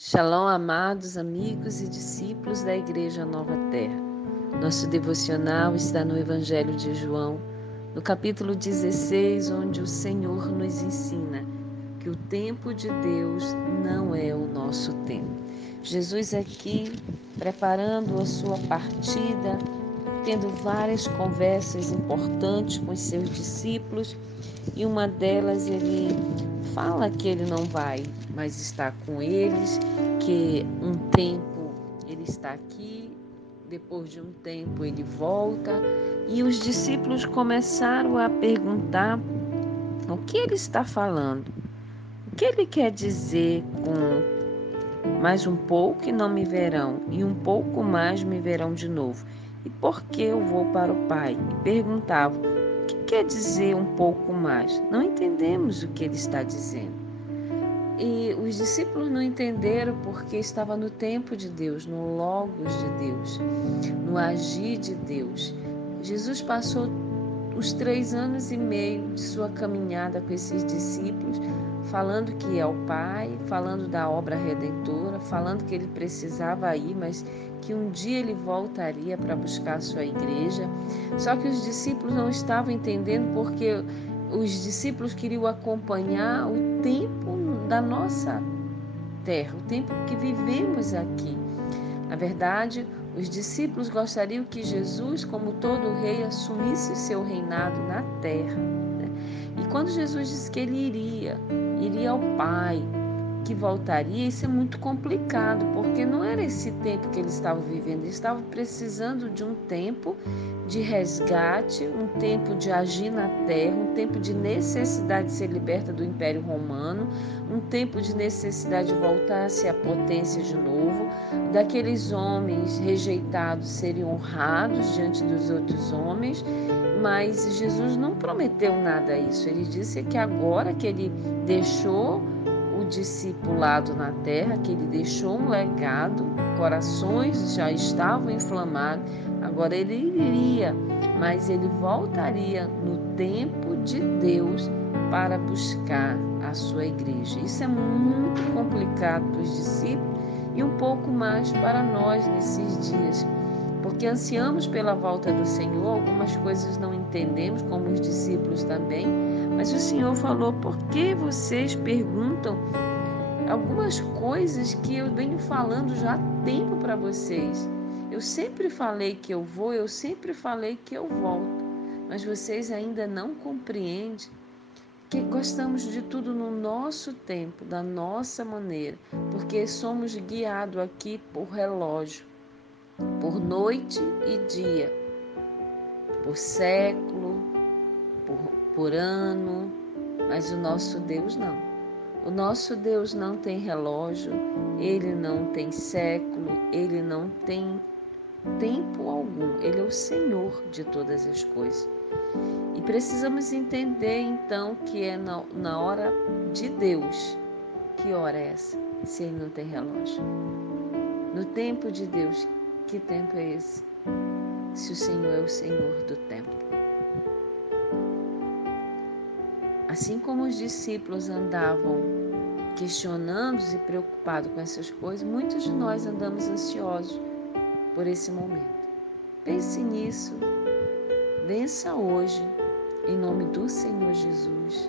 Shalom, amados amigos e discípulos da Igreja Nova Terra. Nosso devocional está no Evangelho de João, no capítulo 16, onde o Senhor nos ensina que o tempo de Deus não é o nosso tempo. Jesus aqui preparando a sua partida, tendo várias conversas importantes com os seus discípulos, e uma delas ele fala que ele não vai mais estar com eles, que um tempo ele está aqui, depois de um tempo ele volta, e os discípulos começaram a perguntar o que ele está falando, o que ele quer dizer com mais um pouco e não me verão, e um pouco mais me verão de novo. E por que eu vou para o Pai? E perguntavam, o que quer dizer um pouco mais? Não entendemos o que ele está dizendo. E os discípulos não entenderam porque estava no tempo de Deus, no Logos de Deus, no agir de Deus. Jesus passou os 3 anos e meio de sua caminhada com esses discípulos, falando que é o Pai, falando da obra redentora, falando que ele precisava ir, mas que um dia ele voltaria para buscar a sua igreja. Só que os discípulos não estavam entendendo porque os discípulos queriam acompanhar o tempo da nossa terra, o tempo que vivemos aqui. Na verdade, os discípulos gostariam que Jesus, como todo rei, assumisse seu reinado na terra, né? E quando Jesus disse que ele iria ao Pai, que voltaria, isso é muito complicado, porque não era esse tempo que eles estavam vivendo, eles estavam precisando de um tempo de resgate, um tempo de agir na terra, um tempo de necessidade de ser liberta do Império Romano, um tempo de necessidade de voltar a ser a potência de novo, daqueles homens rejeitados serem honrados diante dos outros homens, mas Jesus não prometeu nada a isso. Ele disse que agora que ele deixou o discipulado na terra, que ele deixou um legado, corações já estavam inflamados, agora ele iria, mas ele voltaria no tempo de Deus para buscar a sua igreja. Isso é muito complicado para os discípulos e um pouco mais para nós nesses dias, porque ansiamos pela volta do Senhor, algumas coisas não entendemos, como os discípulos também, mas o Senhor falou, por que vocês perguntam algumas coisas que eu venho falando já há tempo para vocês? Eu sempre falei que eu vou, eu sempre falei que eu volto, mas vocês ainda não compreendem que gostamos de tudo no nosso tempo, da nossa maneira, porque somos guiados aqui por relógio, por noite e dia, por século, por ano, mas o nosso Deus não. O nosso Deus não tem relógio, ele não tem século, ele não tem tempo algum, ele é o Senhor de todas as coisas. E precisamos entender então que é na hora de Deus. Que hora é essa, se ele não tem relógio? No tempo de Deus, que tempo é esse? Se o Senhor é o Senhor do tempo. Assim como os discípulos andavam questionando e preocupados com essas coisas, muitos de nós andamos ansiosos por esse momento. Pense nisso, vença hoje, em nome do Senhor Jesus.